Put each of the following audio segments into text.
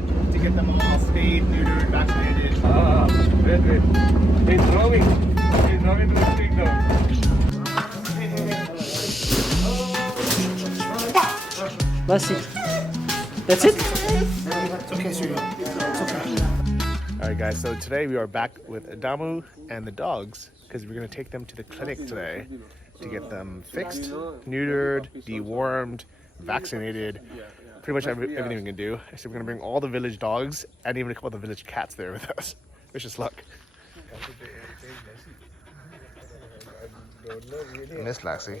vet to get them all spayed, neutered, vaccinated. Ah, wait. He's roaming. He's roaming to the street now. Lassie. That's it? It's okay, sweetie. It's okay. Alright guys, so today we are back with Dama and the dogs because we're going to take them to the clinic today to get them fixed, neutered, dewormed, vaccinated, pretty much everything we can do. So we're going to bring all the village dogs and even a couple of the village cats there with us. Wish us luck. Miss Lassie.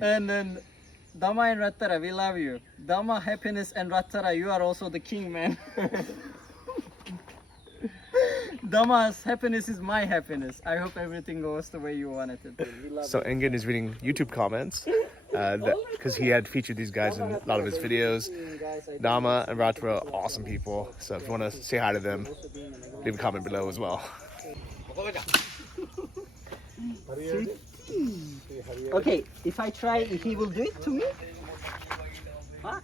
And then Dama and Ratara, we love you. Dama, happiness, and Ratara, you are also the king, man. Dama's happiness is my happiness. I hope everything goes the way you wanted it. So Engin is reading YouTube comments because he had featured these guys in a lot of his videos. Dama and Ratara, awesome people. So if you want to say hi to them, leave a comment below as well. Okay, if I try, he will do it to me? Huh?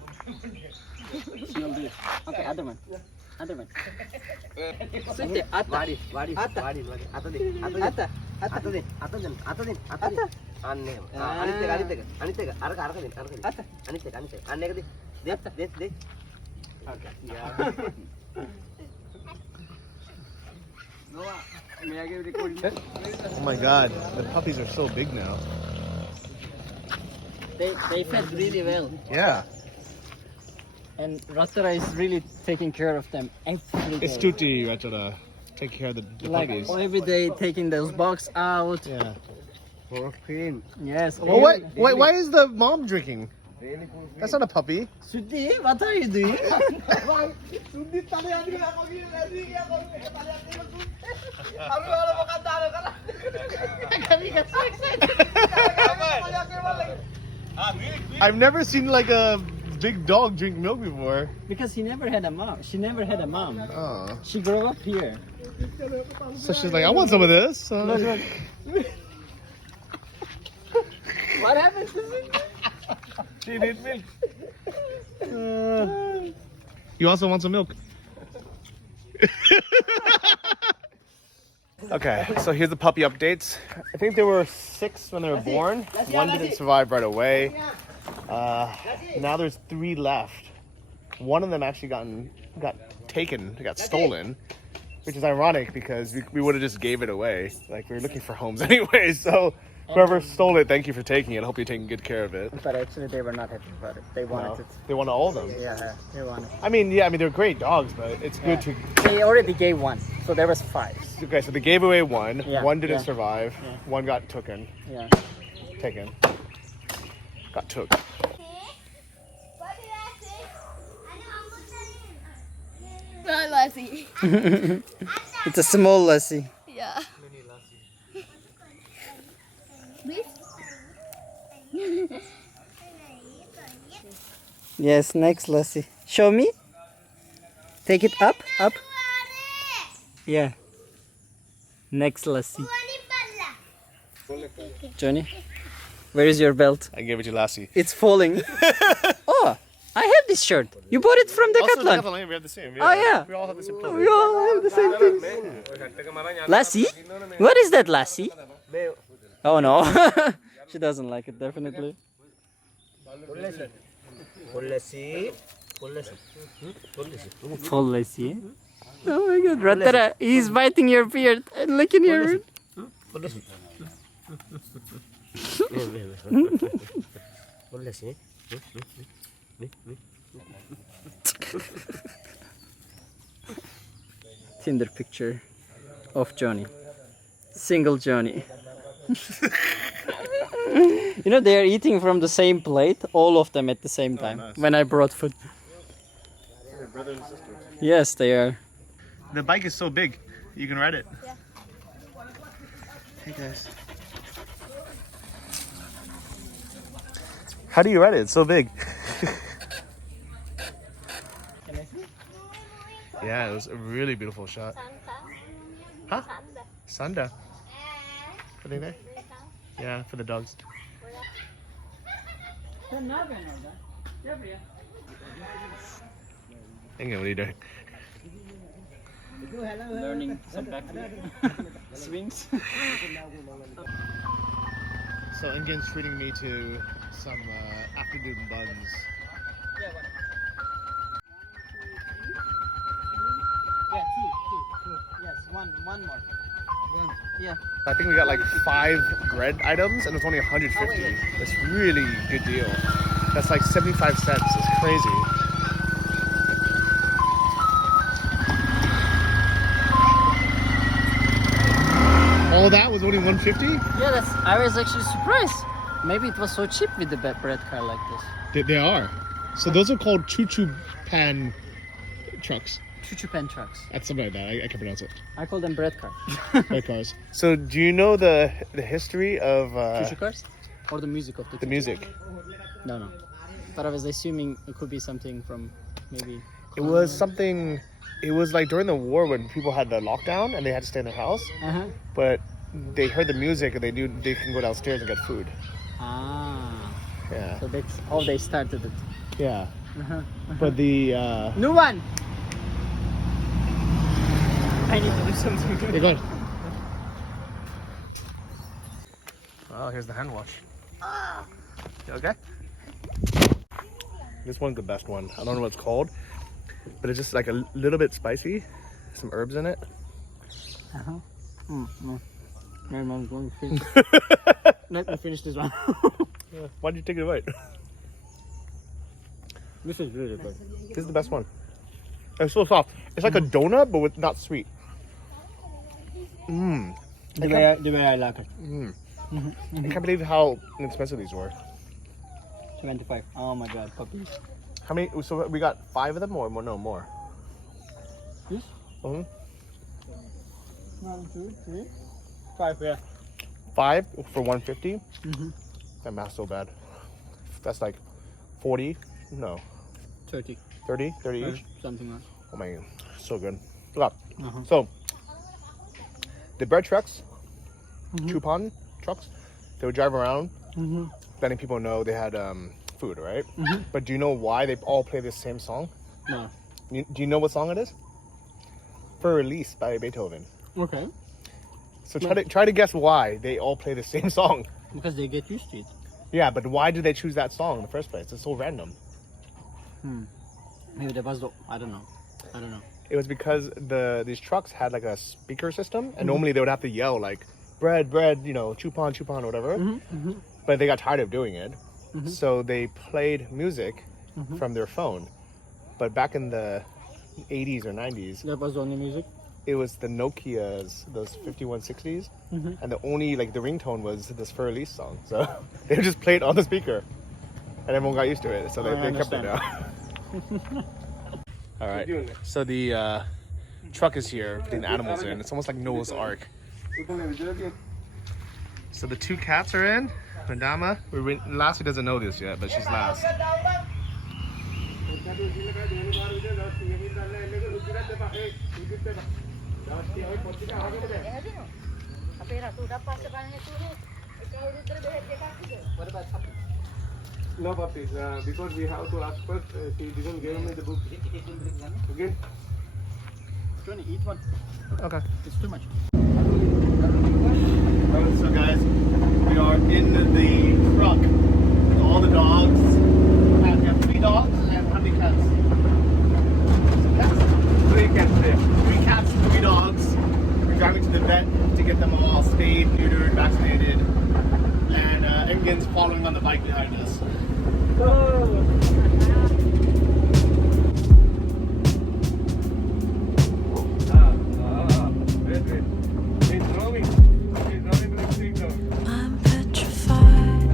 She will do it. Okay, other one. Other one. Sweetie, Atta. Oh my god, the puppies are so big now. They fed really well. Yeah. And Ratara is really taking care of them every day. It's Tutti, Ratara. Take care of the Like puppies. every day taking those bugs out. Yeah. Yes. Oh, why is the mom drinking? That's not a puppy. Sweetie, what are you doing? I've never seen like a big dog drink milk before. Because he never had a mom. She never had a mom. Oh. She grew up here. So she's like, I want some of this. Look. What happened to me? She needs milk. You also want some milk? Okay, so here's the puppy updates. I think there were 6 when they were born. 1 didn't survive right away. Now there's 3 left. 1 of them actually got stolen, which is ironic because we would have just gave it away. Like, we were looking for homes anyway, so whoever stole it, thank you for taking it. I hope you're taking good care of it. But actually they were not happy about it. They wanted it. They wanted all of them. Yeah, they wanted it. I mean, they're great dogs, but it's good to... They already gave 1, so there was 5. Okay, so they gave away 1. Yeah, 1 didn't yeah. survive. Yeah. 1 got taken. Yeah. Got took. Not Lassie. It's a small lassie. Yeah. Please? Yes, next lassie. Show me. Take it up. Yeah. Next lassie. Johnny, where is your belt? I gave it to Lassie. It's falling. Oh, I have this shirt. You bought it from Decathlon. Decathlon, we have the same. Oh yeah. We all have the same We clothing. all have the same things. Lassie? What is that, Lassie? Oh no. She doesn't like it, definitely. Full Lassie. Oh my god, Ratara, he's biting your beard and licking your... Tinder picture of Johnny. Single Johnny. You know, they are eating from the same plate, all of them at the same time. Nice. When I brought food. They're brother and sister. Yes, they are. The bike is so big, you can ride it. Yeah. Hey guys. How do you ride it? It's so big. Yeah, it was a really beautiful shot. Huh? Sanda. Are they there? Yeah, for the dogs. Engin, what are you doing? Learning some backflip swings. So Engin's treating me to some afternoon buns. Yeah, two. Yes, one more. Yeah. I think we got like 5 bread items and it's only 150. That's really good deal. That's like 75 cents. It's crazy. All that was only 150? Yeah, I was actually surprised. Maybe it was so cheap with the bread car like this. They are. So those are called choo-choo pan trucks. Choo-choo pen trucks. That's something like that. I can pronounce it. I call them bread cars. Bread cars. So do you know the history of Choo-choo cars? Or the music of the music? No. But I was assuming it could be something from maybe... It was something... It was like during the war when people had the lockdown and they had to stay in their house. Uh-huh. But they heard the music and they knew they can go downstairs and get food. Ah. Yeah. So that's how they started it. Yeah. Uh-huh. But the... New one! I need to do something. Hey, go ahead. Oh, here's the hand wash. You okay? This one's the best one. I don't know what it's called, but it's just like a little bit spicy. Some herbs in it. No. Never mind, going to finish. Let me finish this one. Why'd you take it away? This is really good. This is the best one. It's so soft. It's like a donut, but with not sweet. Mmm. The way I like it. I can't believe how inexpensive these were. 25. Oh my god, puppies. How many? So we got 5 of them, or more? No, more. This? 1, 2, 3, 5. Yeah. 5 for 150. Mm-hmm. That math's so bad. That's like 40. No, 30. 30 each. Something like. Oh my god, so good. Look up. Uh-huh. So the bread trucks, coupon trucks, they would drive around, letting people know they had food, right? But do you know why they all play the same song? No. Do you know what song it is? For Release by Beethoven. Okay. So try to guess why they all play the same song. Because they get used to it. Yeah, but why did they choose that song in the first place? It's so random. Maybe there was I don't know. It was because these trucks had like a speaker system, and normally they would have to yell like bread, you know, chupon, or whatever. But they got tired of doing it, so they played music from their phone. But back in the 80s or 90s, That was the only music. it was the Nokias, those 5160s, and the only like the ringtone was this For Release song. So they would just play it on the speaker, and everyone got used to it. So they kept it down. All right. So the truck is here, putting the animals in. It's almost like Noah's Ark. So the 2 cats are in. And Dama, Lassie doesn't know this yet, but she's last. What about puppies? No puppies, because we have to ask first. She didn't give me the book. Again? Johnny, eat one. Okay. It's too much. So guys, we are in the truck with all the dogs. We have 3 dogs and how many cats? 3 cats there. 3 cats, 3 dogs. We're driving to the vet to get them all spayed, neutered, vaccinated. And Engin's following on the bike behind us. Wait. He's drawing like 3 dogs. I'm petrified.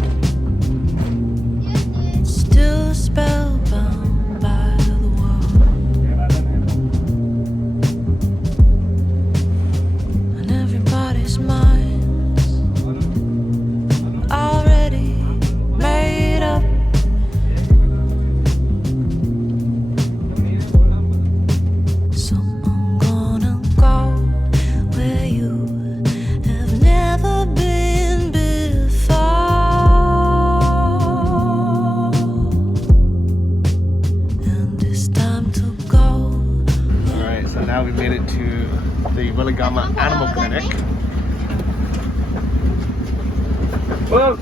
Ahangama Animal Clinic. Whoa!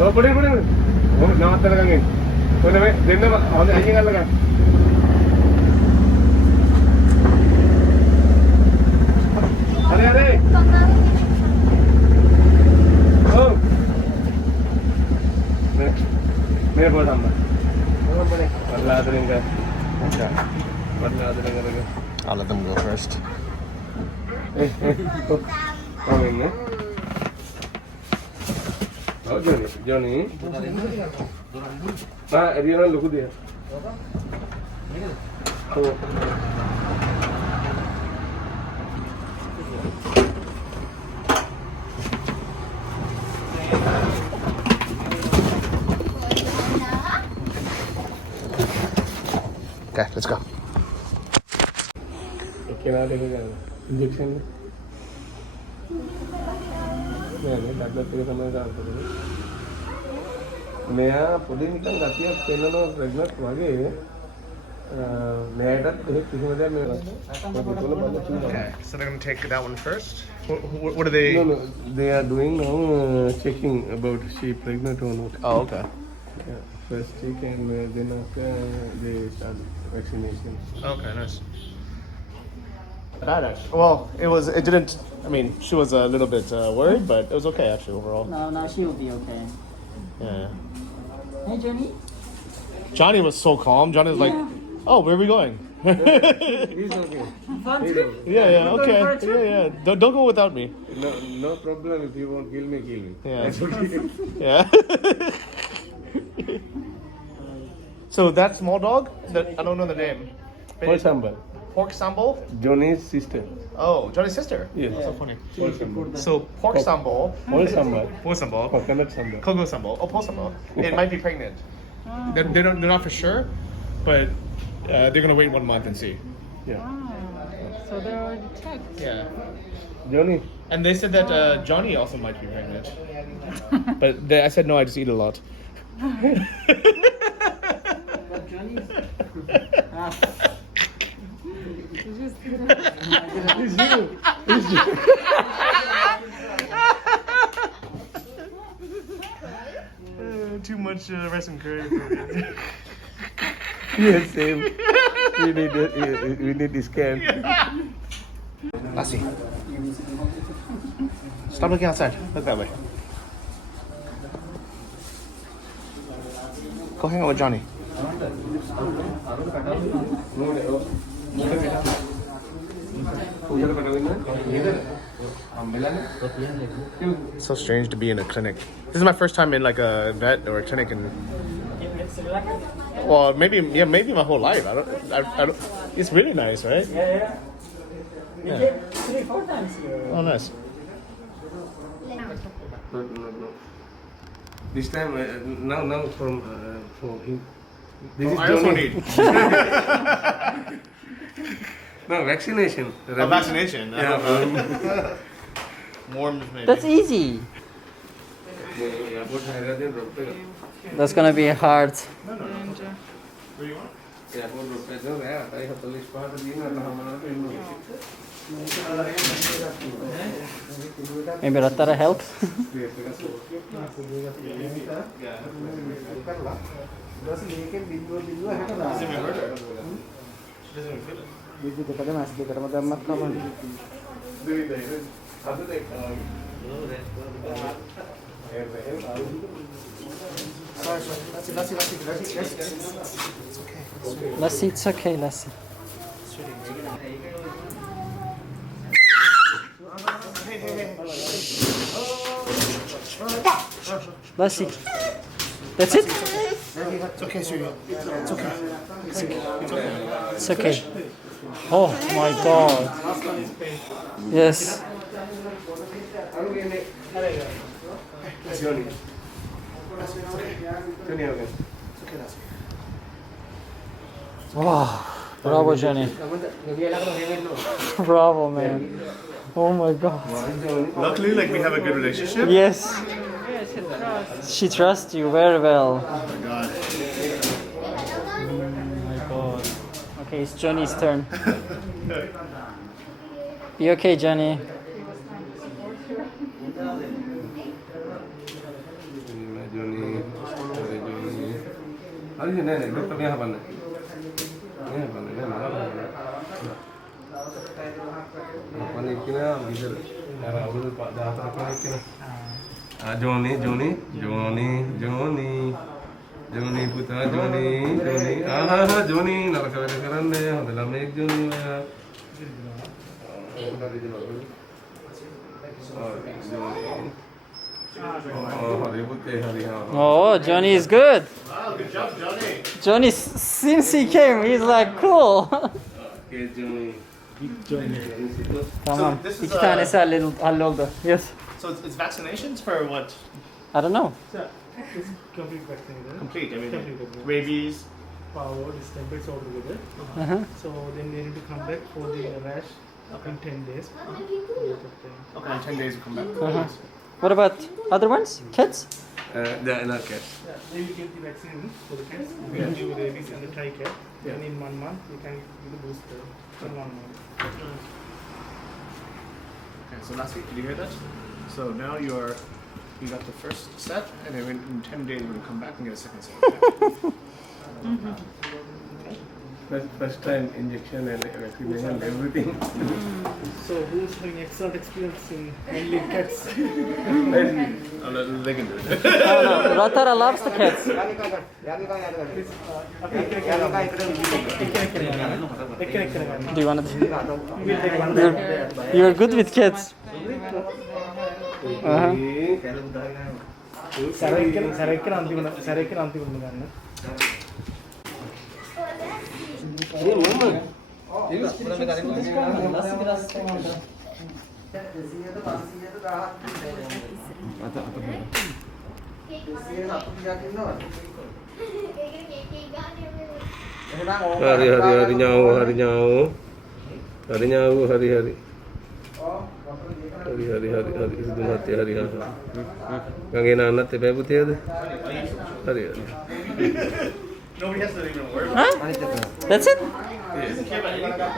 Oh, put it. Oh, now it's again. Wait a minute. Then on the hanging again. Hurry! Oh! मेरे बोल रहा हूँ बदला देंगे अच्छा बदला देंगे I'll let them go first. कमेंगे oh Johnny हाँ रियाना लुक दिया Okay, let's go. क्या देखेगा इंजेक्शन नहीं डॉक्टर के समय का नया पुलिस निकल जाती है पहले लोग रेगुलर वागे नया डॉक्टर किसी में मेरा Okay, so they're gonna take that one first. What are they? No, they are doing now checking about she pregnant or not. Oh, okay. Yeah, first check and then after they start vaccination. Okay, nice. Bad actually. Well, it didn't. I mean, she was a little bit worried, but it was okay actually overall. No, she will be okay. Yeah. Hey, Johnny. Johnny was so calm. Johnny was like, "Oh, where are we going?" He's okay. Fun He's trip. okay. Yeah, okay. Yeah. Don't go without me. No problem if you won't kill me, kill me. Yeah. That's okay. Yeah. So that small dog, that I don't know the name. Paul Sambal, Pork sambal. Johnny's sister. Oh, Johnny's sister. Yes. Oh, so funny. Paul Sambal. So pork sambal, Paul Sambal. pork sambal, Coconut Sambal. kogo sambal, pork sambal. It might be pregnant. They're not for sure, but they're gonna wait 1 month and see. Yeah. So they're already checked. Yeah. Johnny. And they said that Johnny also might be pregnant. But I said no. I just eat a lot. But Johnny's. Too much rice and curry. Yes, same. We need this scan. Lassie. Stop looking outside. Look that way. Go hang out with Johnny. So strange to be in a clinic. This is my first time in like a vet or a clinic, and well, maybe my whole life. I don't. It's really nice, right? Yeah. We came 3-4 times here. Oh, nice. No. This time, now from him. This is I also Johnny. need No, vaccination. a vaccination. Yeah. Warm maybe. That's easy. That's gonna be hard. Where you want? Maybe Ratara help. Doesn't even hurt her. She doesn't even feel it. Sorry. Lassie. Lassie, it's okay, Lassie. Lassie. That's it? It's okay, sweetie. It's okay. It's okay. Oh my god. Yes. Johnny. Wow. Bravo, Jenny. Bravo, man. Oh my god. Luckily, like we have a good relationship. Yes. Yes, it does. She trusts you very well. Oh my god. Okay, it's Johnny's turn. Be okay, Johnny. Hari ni nenek doktor ni apa ni? Ni apa ni? Apa ni kena bisa? Cara urut Pak dah apa ni kena? Johnny putra Johnny. Johnny nak keren deh. Dalam ek Johnny ya. Oh, Johnny is good. Wow, good job, Johnny. Johnny, since he came, he's like cool. Okay, Johnny. Come on. this is, İki tanesi halloldu. Yes. So it's vaccinations for what? I don't know. It's complete vaccinated. Complete. I mean, Complete. rabies. Power, distemper all together. Uh-huh. So then they need to come back for the rash in 10 days. Okay, in 10 days we come back. Uh-huh. What about other ones? Cats? Dah nak cat. Yeah, then you get the vaccine for the cats. You can do rabies and the tri-cat. Then in 1 month you can give the booster in 1 month. Okay, so last week, did you hear that? So now you got the first set, and then in 10 days we're gonna come back and get a second set. First time injection and vaccination everything. So who's having excellent experience in handling cats? They can do it. No, Ratara loves the cats. Do you want to? You're good with cats. Uh-huh. Hari nyawa. Sebelum mati hari. Kangen anak teh putih ada. Hari. Nobody has to even worry. Huh? That's it? He doesn't care about anything.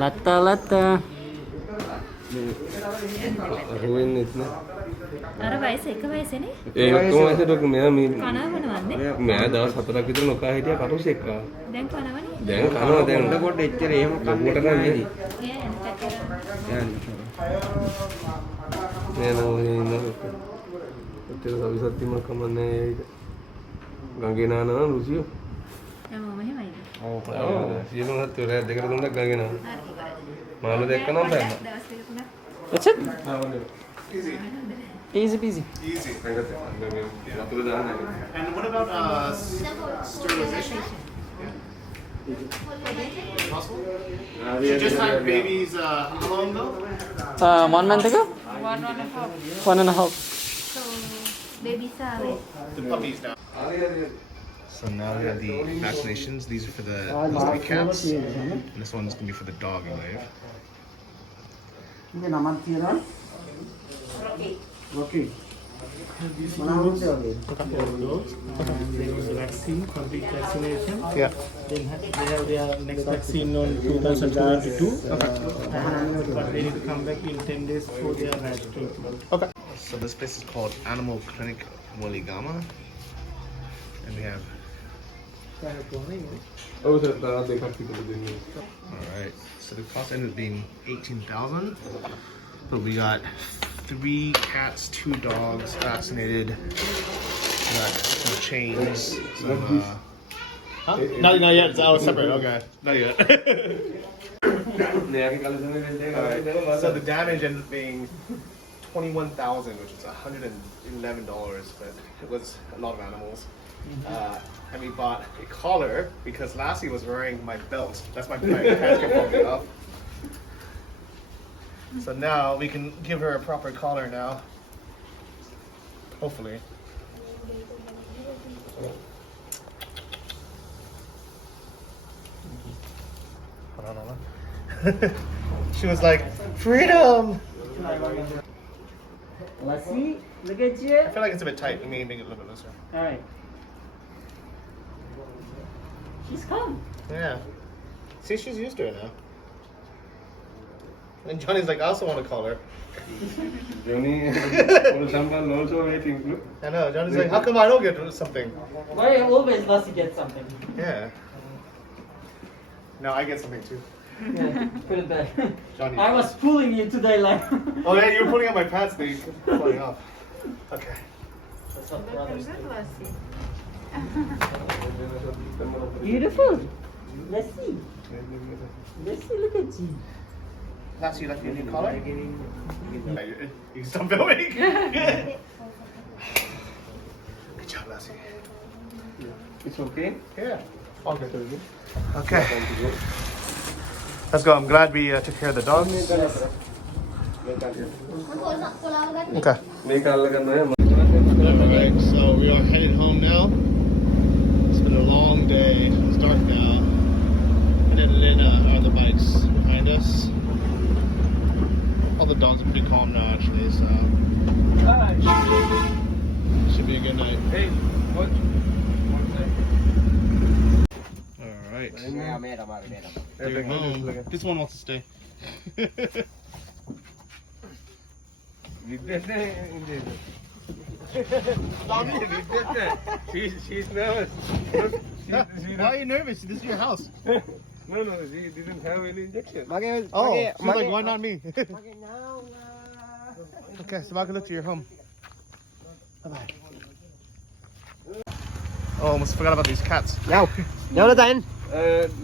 Lata. Ruin itu. අර වයස එක වයසනේ ඒ ඔක්කොම ඇසට මෙයා මේ කනවනවන්නේ මෑ දවස් 4ක් විතර නොකා හිටියා කටුස් එක්ක. දැන් කනවනේ දැන් කනවා දැන් කොට එච්චර එහෙම කන්නේ නැහැ. එයා යන පැත්තට නෑ නෝ ඉන්න. ඔච්චර සවිසත්තිම කමන්නේ ගංගේ නානවා රුසියෝ. හැමෝම එහෙමයිද ඔව් සියලුම හත් වෙලා දෙකට තුනක් ගංගේ නානවා. මාළු දැක්කනම් බෑන. දවස් දෙක තුනක් That's it? Easy peasy. Easy. වතුර දාන්න. And what about sterilization? Possible? You just had babies how long ago? 1 month ago? 1.5. so babies are The puppies now. So now we have the vaccinations. These are for the cats. And this one's going to be for the dog, I believe. These two groups are dogs, and there was a vaccine, complete vaccination. Yeah. Then they have their next vaccine on 2022. But they need to come back in 10 days for their rash treatment. Okay. So this place is called Animal Clinic Ahangama. And we have... ඔව් sir තා දෙකක් විතර දෙන්නේ. Alright. So the cost ended up being $18,000. But we got 3 cats, 2 dogs vaccinated. We got some chains. Some, huh? Not yet. It's all separate. Okay. Not yet. So the damage ended up being $21,000, which is $111, but it was a lot of animals. And we bought a collar because Lassie was wearing my belt. That's my pants kept falling off. So now we can give her a proper collar now. Hopefully. Hold on. She was like, freedom! Lassie? Look at you. I feel like it's a bit tight. Let me make it a little bit looser. All right. She's calm. Yeah. See, she's used to it now. And Johnny's like, I also want to call her. Johnny, someone also waiting. Look. I know. Johnny's like, how come I don't get something? Why always Lassie get something? Yeah. No, I get something too. Yeah, put it back. Johnny. I was pulling you today, like. Oh yeah, you were putting on my pants. They falling off. Okay. That's what brothers do. Lassie. Beautiful. Let's see. Let's see. Look at you. Lassie, you like your new collar? You stop filming. Good job, Lassie. It's okay. Yeah. All good. Okay. Let's go. I'm glad we took care of the dogs. Okay. Alright, so we are headed home now. It's been a long day. It's dark now. And then Lena are the bikes behind us. All the dogs are pretty calm now, actually, so should be a good night. Hey, what? Alright. We're home. This one wants to stay. She's nervous. Why are you nervous? This is your house. No, she didn't have any injection. Oh, she's like, why not me? Okay, so welcome to your home. Bye-bye. Oh, almost forgot about these cats. Now then.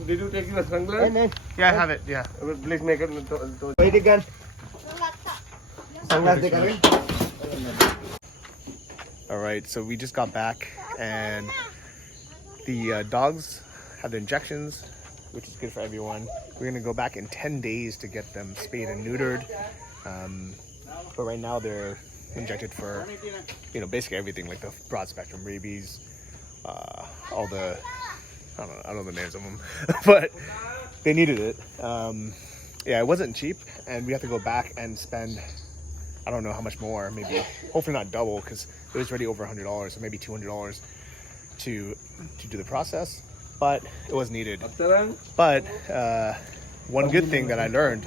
Did you take your sunglasses? Yeah, I have it, yeah. Please make it. Wait again. Sunglasses. Alright, so we just got back and the dogs have their injections, which is good for everyone. We're gonna go back in 10 days to get them spayed and neutered. But right now they're injected for, you know, basically everything, like the broad spectrum rabies, all the, I don't know the names of them, but they needed it. Yeah, it wasn't cheap, and we have to go back and spend, I don't know how much more, maybe, hopefully not double, because it was already over $100, so maybe $200 to do the process, but it was needed. But one good thing that I learned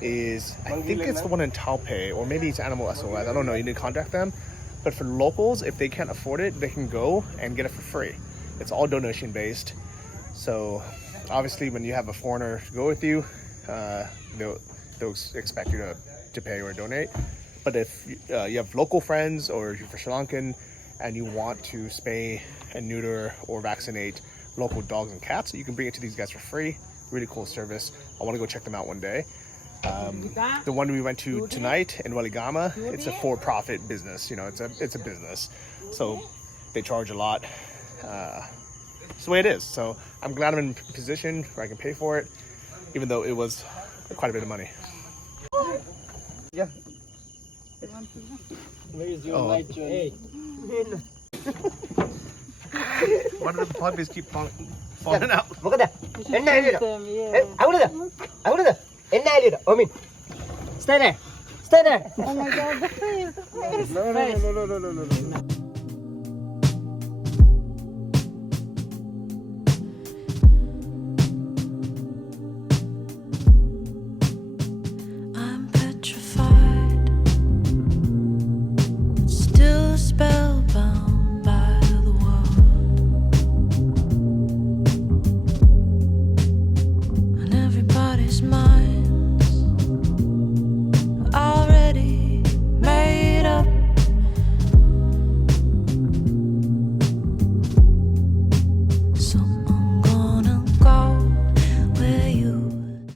is, I think it's the one in Taipei, or maybe it's Animal SOS, I don't know, you need to contact them. But for locals, if they can't afford it, they can go and get it for free. It's all donation based. So obviously when you have a foreigner to go with you, they'll expect you to pay or donate. But if you have local friends, or if you're Sri Lankan and you want to spay and neuter or vaccinate local dogs and cats, you can bring it to these guys for free. Really cool service. I want to go check them out one day. The one we went to tonight in Ahangama, it's a for-profit business. You know, it's a business, so they charge a lot. It's the way it is. So I'm glad I'm in a position where I can pay for it, even though it was quite a bit of money. Yeah. Where is your light, Johnny? Hey. Why do the puppies keep falling out? Stay there. Stay there. Oh my god, the face. No.